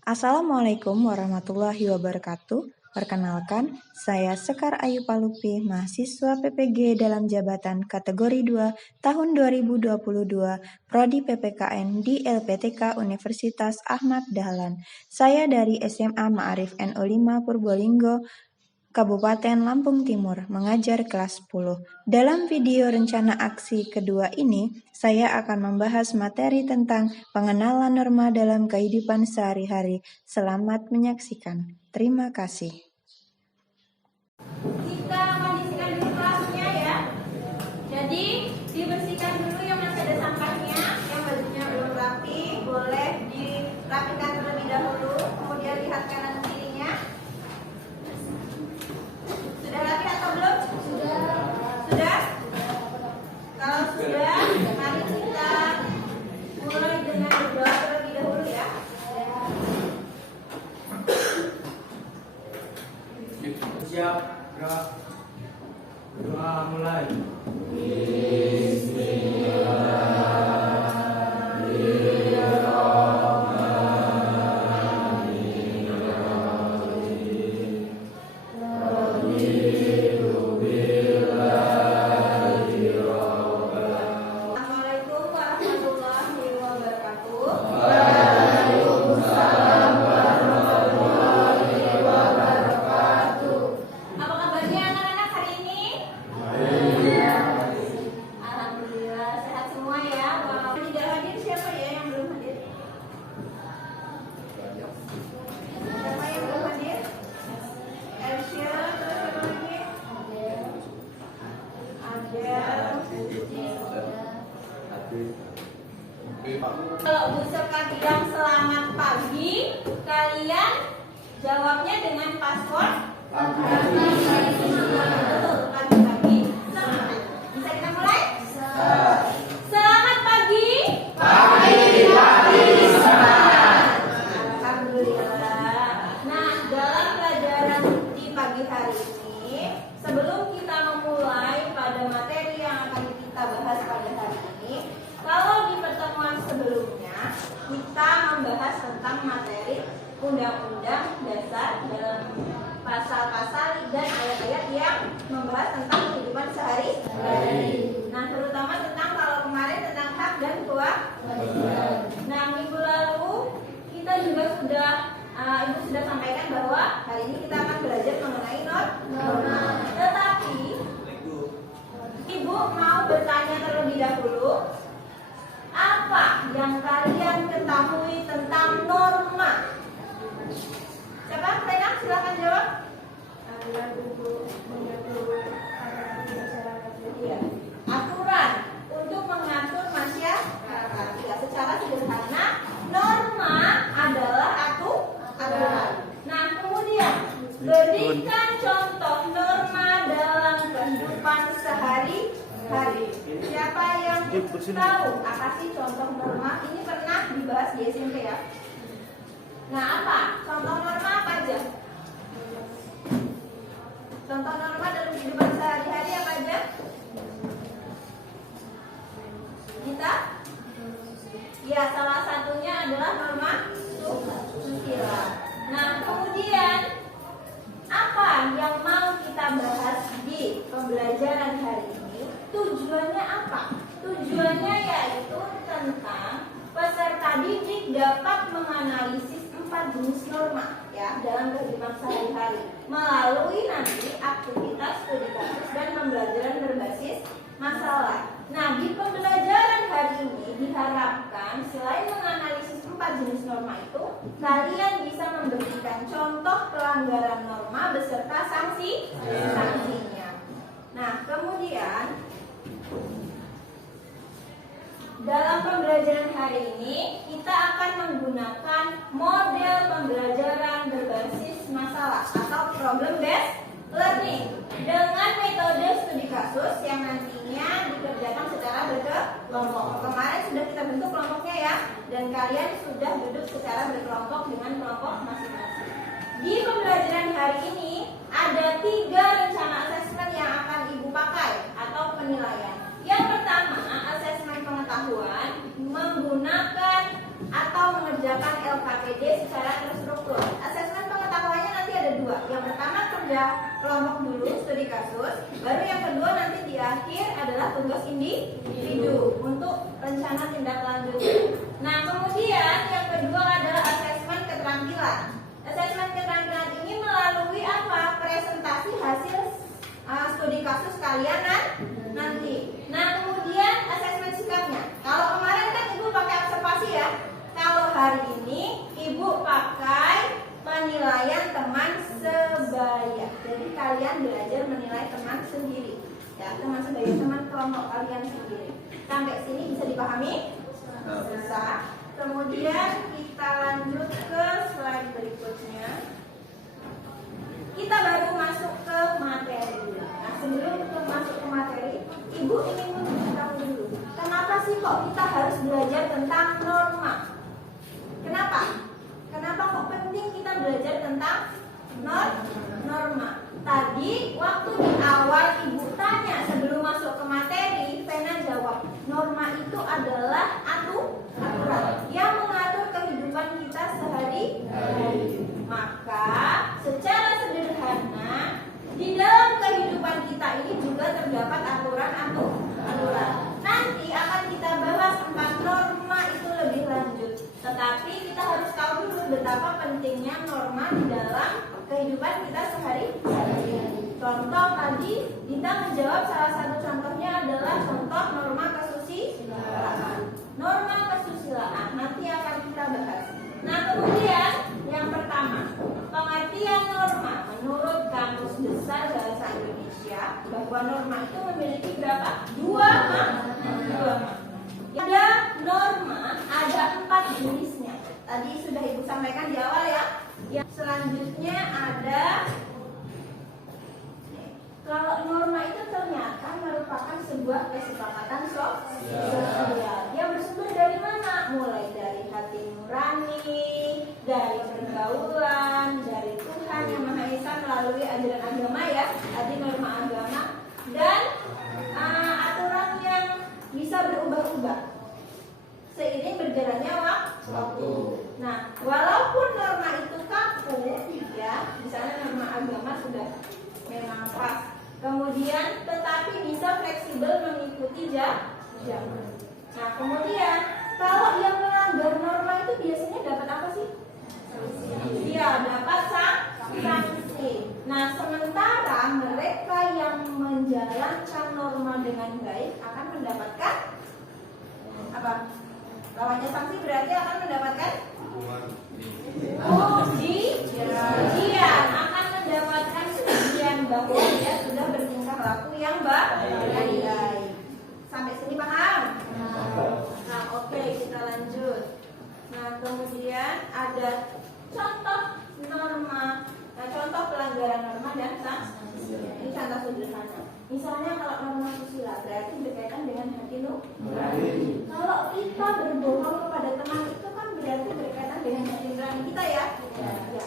Assalamualaikum warahmatullahi wabarakatuh. Perkenalkan, saya Sekar Ayu Palupi, mahasiswa PPG dalam jabatan kategori 2 tahun 2022, Prodi PPKN di LPTK Universitas Ahmad Dahlan. Saya dari SMA Ma'arif NU5 Purbolinggo, Kabupaten Lampung Timur, mengajar kelas 10. Dalam video rencana aksi kedua ini, saya akan membahas materi tentang pengenalan norma dalam kehidupan sehari-hari. Selamat menyaksikan. Terima kasih. Kita kondisikan dulu kelasnya ya. Jadi dibersihkan dulu yang masih ada sampahnya, yang bajunya belum rapi, boleh dirapikan terlebih dahulu. Kemudian lihat kanan kirinya. Sudah rapi atau belum? Sudah? Kalau sudah, mari kita mulai dengan berdoa terlebih dahulu ya. Siap, gerak. Doa mulai. Assalamualaikum warahmatullahi wabarakatuh. Apa kabarnya anak-anak hari ini? Alhamdulillah sehat semua ya. Walaupun tidak hadir, siapa ya yang belum hadir? Siapa yang belum hadir? Elsia, terus siapa lagi? Kalau Bu Sekar bilang selamat pagi, kalian jawabnya dengan password betul, pagi-pagi. Bisa kita mulai? Selamat pagi. Alhamdulillah. Nah, dalam pelajaran di pagi hari ini, sebelum kita memulai pada materi yang akan kita bahas pada hari ini, kalau di pertemuan sebelumnya kita membahas tentang materi undang-undang dasar dalam pasal-pasal dan ayat-ayat yang membahas tentang kehidupan sehari-hari. Nah, terutama tentang kalau kemarin tentang hak dan kewajiban. Nah, minggu lalu kita juga sudah Ibu sudah sampaikan bahwa hari ini kita akan belajar mengenai norma. Tetapi Ibu mau bertanya terlebih dahulu, apa yang kalian ketahui tentang norma? Siapa? Rena, silakan jawab. Iya. Aturan untuk mengatur masyarakat. Ya, secara sederhana, norma adalah aturan. Nah, kemudian berikan contoh norma dalam kehidupan sehari-hari. Siapa yang tahu apa sih contoh norma? Ini pernah dibahas di SMP ya. Nah, apa? Contoh norma apa aja? Contoh norma dalam kehidupan sehari-hari apa aja? Kita? Ya, salah satunya adalah norma susila. Nah, kemudian apa yang mau kita bahas di pembelajaran hari ini? Tujuannya apa? Tujuannya yaitu tentang peserta didik dapat menganalisis 4 jenis norma ya dalam kehidupan sehari-hari melalui nanti aktivitas studi kasus dan pembelajaran berbasis masalah. Nah, di pembelajaran hari ini diharapkan selain menganalisis 4 jenis norma itu, kalian bisa memberikan contoh pelanggaran norma beserta sanksinya. Nah, kemudian dalam pembelajaran hari ini kita akan menggunakan model pembelajaran berbasis masalah atau problem based learning dengan metode studi kasus yang nantinya dikerjakan secara berkelompok. Kemarin sudah kita bentuk kelompoknya ya, dan kalian sudah duduk secara berkelompok dengan kelompok masing-masing. Di pembelajaran hari ini ada 3 rencana asesmen yang akan Ibu pakai atau penilaian. Yang pertama, asesmen pengetahuan menggunakan atau mengerjakan LKPD secara terstruktur. Asesmen pengetahuannya nanti ada dua. Yang pertama kerja kelompok dulu, studi kasus. Baru yang kedua nanti di akhir adalah tugas individu untuk rencana tindak lanjut. Nah, kemudian yang kedua adalah asesmen keterampilan. Asesmen keterampilan ini melalui apa? Presentasi hasil studi kasus kalian nanti. Nah, kemudian asesmen sikapnya. Kalau kemarin kan Ibu pakai observasi ya. Kalau hari ini Ibu pakai penilaian teman sebaya. Jadi kalian belajar menilai teman sendiri. Ya, teman sebaya, teman kelompok kalian sendiri. Sampai sini bisa dipahami? Bisa. Kemudian kita lanjut ke slide berikutnya. Kita baru masuk ke materi. Nah, sebelum kita masuk ke materi, Ibu ingin memberitahu dulu, kenapa sih kok kita harus belajar tentang norma? Kenapa? Kenapa kok penting kita belajar tentang norma? Tadi waktu di awal Ibu tanya sebelum masuk ke materi, Vena jawab, norma itu adalah aturan yang mengatur kehidupan kita sehari-hari. Maka secara sederhana di dalam kehidupan kita ini juga terdapat aturan. Nanti akan kita bahas tentang norma itu lebih lanjut. Tetapi kita harus tahu dulu betapa pentingnya norma di dalam kehidupan kita sehari-hari. Contoh tadi kita menjawab salah satu contohnya adalah contoh norma kesusilaan. Norma kesusilaan nanti akan kita bahas. Nah, kemudian yang pertama, pengertian norma menurut Kamus Besar Bahasa Indonesia bahwa norma itu memiliki berapa? Dua. Ada norma, ada 4 jenisnya. Tadi sudah Ibu sampaikan di awal ya. Yang selanjutnya ada, kalau norma itu ternyata merupakan sebuah kesepakatan sosial. Dia bersumber dari mana? Mulai dari hati nurani, dari pergaulan, dari Tuhan Yang Maha Esa melalui ajaran agama ya, tadi norma agama, dan aturan yang bisa berubah-ubah seiring berjalannya waktu. Nah, walaupun norma itu kaku ya, misalnya norma agama sudah memang pas, kemudian tetapi bisa fleksibel mengikuti zaman. Nah, kemudian kalau yang melanggar norma itu biasanya dapat apa sih? Iya, dapat sanksi. Nah, sementara mereka yang menjalankan norma dengan baik akan mendapatkan apa? Lawannya sanksi berarti akan mendapatkan pujian, akan mendapatkan pujian bahwa dia sudah bertingkah laku yang baik. Sampai sini paham? Nah, oke, kita lanjut. Nah, kemudian ada contoh norma. Nah, contoh pelanggaran norma dan sanksi. Ini contoh sederhana. Misalnya kalau norma susila berarti berkaitan dengan hati nurani. Kalau kita berbohong kepada teman itu kan berarti berkaitan dengan hati nurani kita ya. Ya.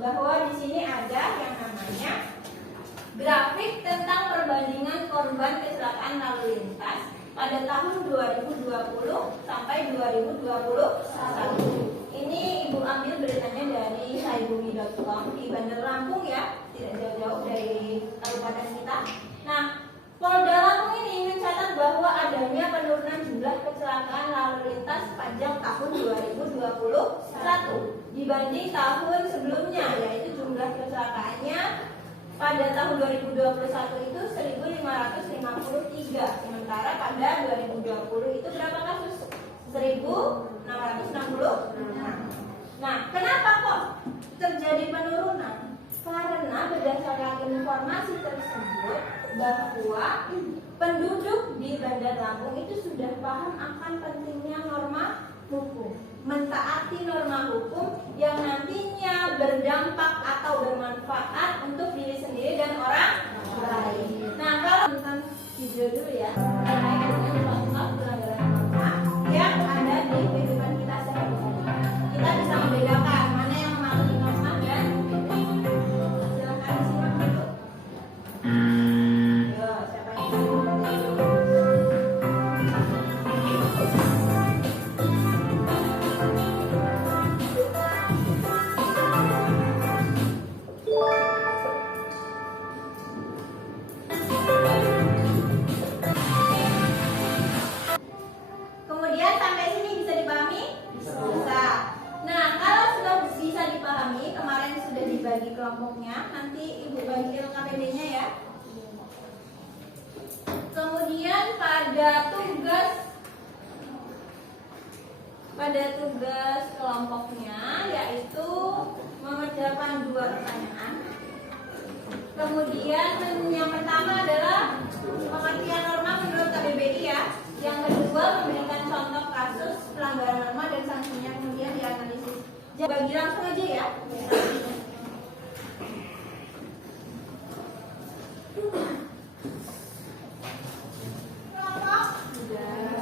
Bahwa di sini ada yang namanya grafik tentang perbandingan korban kecelakaan lalu lintas pada tahun 2020 sampai 2021. Ini Ibu ambil beritanya dari saibumi.com di Bandar Lampung ya, tidak jauh-jauh dari kabupaten kita. Nah, Polda Lampung ini mencatat bahwa adanya penurunan jumlah kecelakaan lalu lintas sepanjang tahun 2021 dibanding tahun sebelumnya, yaitu jumlah kecelakaannya pada tahun 2021 itu 1.553, sementara pada 2020 itu berapa kasus? 1.660. Nah, kenapa kok terjadi penurunan? Karena berdasarkan informasi tersebut bahwa penduduk di Bandar Lampung itu sudah paham akan pentingnya norma hukum, mentaati norma hukum yang nantinya berdampak atau bermanfaat untuk diri sendiri dan orang lain. Nah, kalau nonton video dulu ya, terkait dengan contoh pelanggaran norma yang ada di kehidupan kita sehari-hari, kita bisa membedakan mana yang mematuhi norma dan silakan disimak dulu. Yo, siapa yang mau? bagi kelompoknya. Nanti Ibu bagi LKPD-nya ya. Kemudian pada tugas kelompoknya yaitu mengerjakan 2 pertanyaan. Kemudian yang pertama adalah pengertian norma menurut KBBI ya. Yang kedua memberikan contoh kasus pelanggaran norma dan sanksinya, kemudian dianalisis. Bagi langsung aja ya.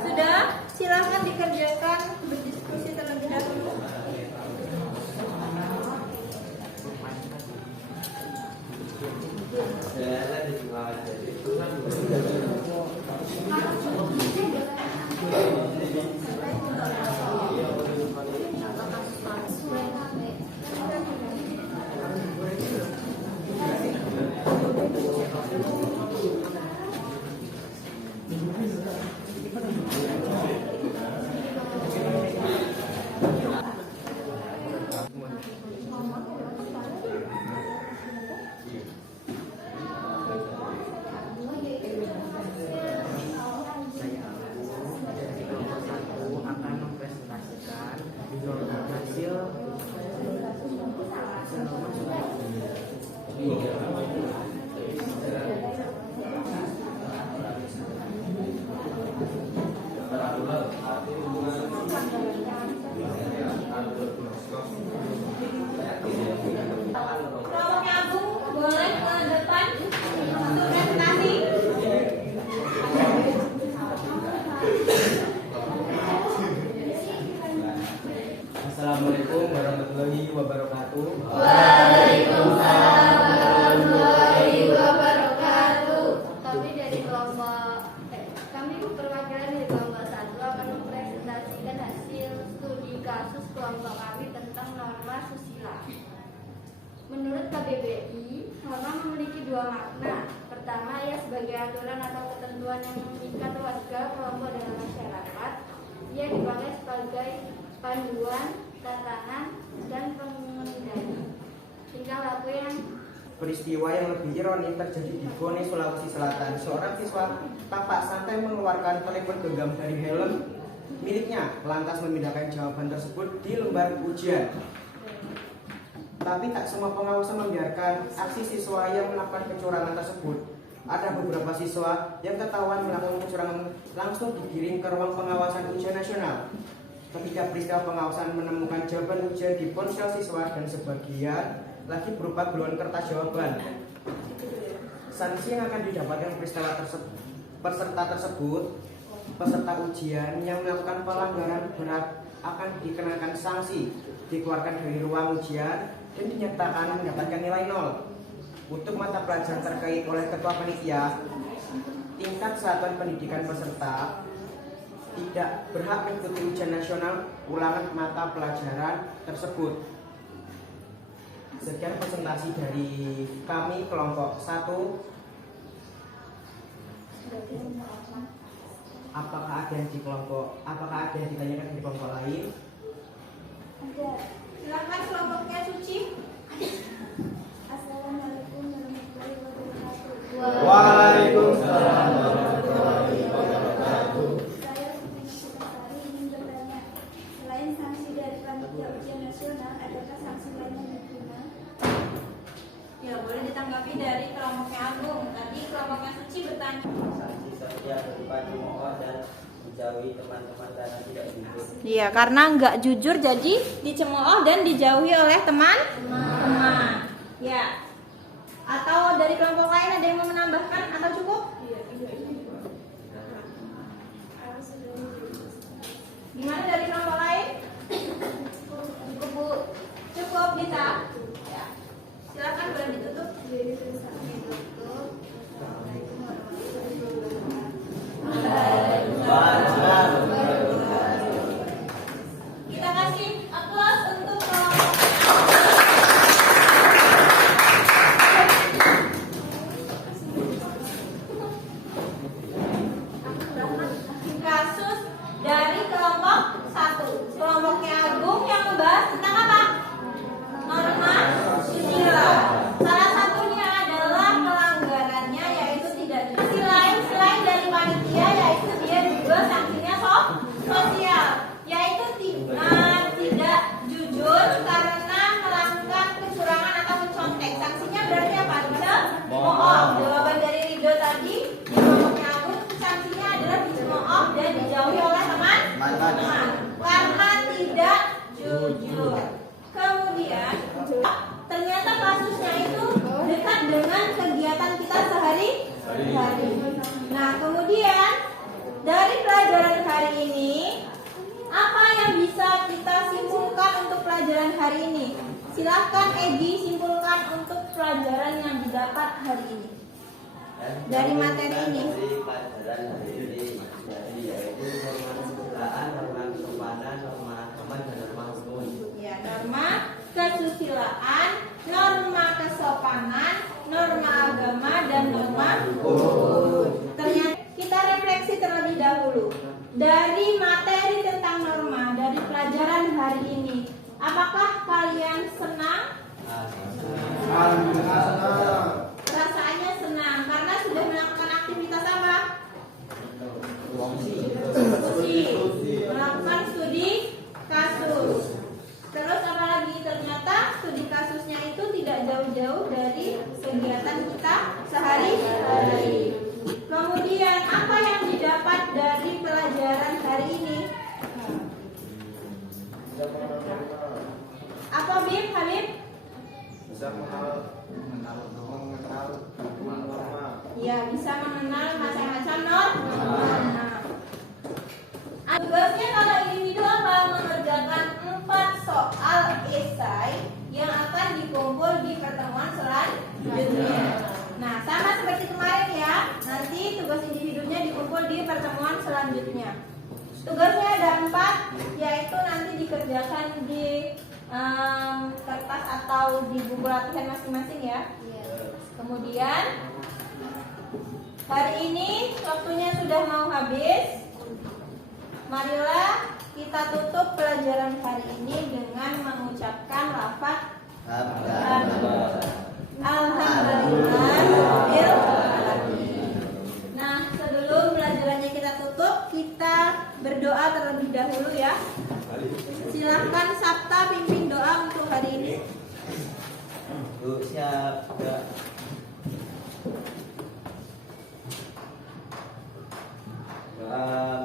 Sudah, silahkan dikerjakan, berdiskusi terlebih dahulu. Kelompoknya Agung boleh ke depan untuk presentasi. Assalamualaikum warahmatullahi wabarakatuh. Waalaikumsalam warahmatullahi wabarakatuh. Kami perwakilan dari kelompok 1 akan mempresentasikan hasil studi kasus kelompok kami tentang norma susila. Menurut KBBI, norma memiliki 2 makna. Pertama, ia sebagai aturan atau ketentuan yang mengikat warga kelompok dalam masyarakat. Ia dipakai sebagai panduan, tatanan, dan pengendali tingkah laku yang Peristiwa yang lebih ironis terjadi di Bone, Sulawesi Selatan. Seorang siswa tampak santai mengeluarkan telepon genggam dari helm miliknya, lantas memindahkan jawaban tersebut di lembar ujian. Tapi tak semua pengawasan membiarkan aksi siswa yang melakukan kecurangan tersebut. Ada beberapa siswa yang ketahuan melakukan kecurangan langsung digiring ke ruang pengawasan ujian nasional. Ketika peristiwa pengawasan menemukan jawaban ujian di ponsel siswa dan sebagian lagi berupa guluan kertas jawaban. Sanksi yang akan didapatkan peserta tersebut, peserta ujian yang melakukan pelanggaran berat akan dikenakan sanksi, dikeluarkan dari ruang ujian dan dinyatakan mendapatkan nilai 0. Untuk mata pelajaran terkait oleh ketua panitia, tingkat satuan pendidikan peserta tidak berhak mengikuti ujian nasional ulangan mata pelajaran tersebut. Sekian presentasi dari kami kelompok 1. Apakah ada yang ditanyakan di kelompok lain? Ada. Silakan kelompoknya Suci. Assalamualaikum warahmatullahi wabarakatuh. Waalaikumsalam. Saya Suci Sari ingin bertanya, selain sanksi dari panitia ujian nasional, adakah sanksi lain yang diterima? Ya, boleh ditanggapi dari kelompoknya Agung. Tadi kelompoknya Suci bertanya. Sanksi sosial berupa dimohon dan dijauhi teman-teman karena tidak jujur. Iya, karena nggak jujur jadi dicemooh dan dijauhi oleh teman-teman. Ya. Atau dari kelompok lain ada yang mau menambahkan atau cukup? Gimana dari kelompok lain? Cukup, Bu. Cukup, Dita. Ya. Silakan boleh ditutup. Kita kasih aplaus untuk kelompok kasus dari kelompok 1. Kemudian ternyata kasusnya itu dekat dengan kegiatan kita sehari-hari. Nah, kemudian dari pelajaran hari ini, apa yang bisa kita simpulkan untuk pelajaran hari ini? Silahkan Egi simpulkan untuk pelajaran yang didapat hari ini. Dari materi ini. Dari pelajaran hari ini, yaitu norma kesusilaan, norma kesopanan, norma agama, dan norma hukum. Ya, norma kesusilaan, norma kesopanan, norma agama, dan norma hukum. Ternyata kita refleksi terlebih dahulu. Dari materi tentang norma, dari pelajaran hari ini, apakah kalian senang? Rasanya senang karena sudah melakukan aktivitas apa? Melakukan studi kasus. Terus apa lagi? Ternyata studi kasusnya itu tidak jauh-jauh dari kegiatan kita sehari-hari. Kemudian apa yang didapat dari pelajaran hari ini? Apa Bib? Habib? Bisa mengenal Ya, bisa mengenal macam-macam norma. Tugasnya kalau individu apa? Mengerjakan 4 soal esai yang akan dikumpul di pertemuan selanjutnya. Nah, sama seperti kemarin ya. Nanti tugas individunya dikumpul di pertemuan selanjutnya. Tugasnya ada 4, yaitu nanti dikerjakan di kertas atau di buku latihan masing-masing ya. Kemudian hari ini waktunya sudah mau habis. Marilah kita tutup pelajaran hari ini dengan mengucapkan lafaz Alhamdulillahirobbilalamin. Nah, sebelum pelajarannya kita tutup, kita berdoa terlebih dahulu ya. Silahkan Sabta pimpin doa untuk hari ini. Siap. Doa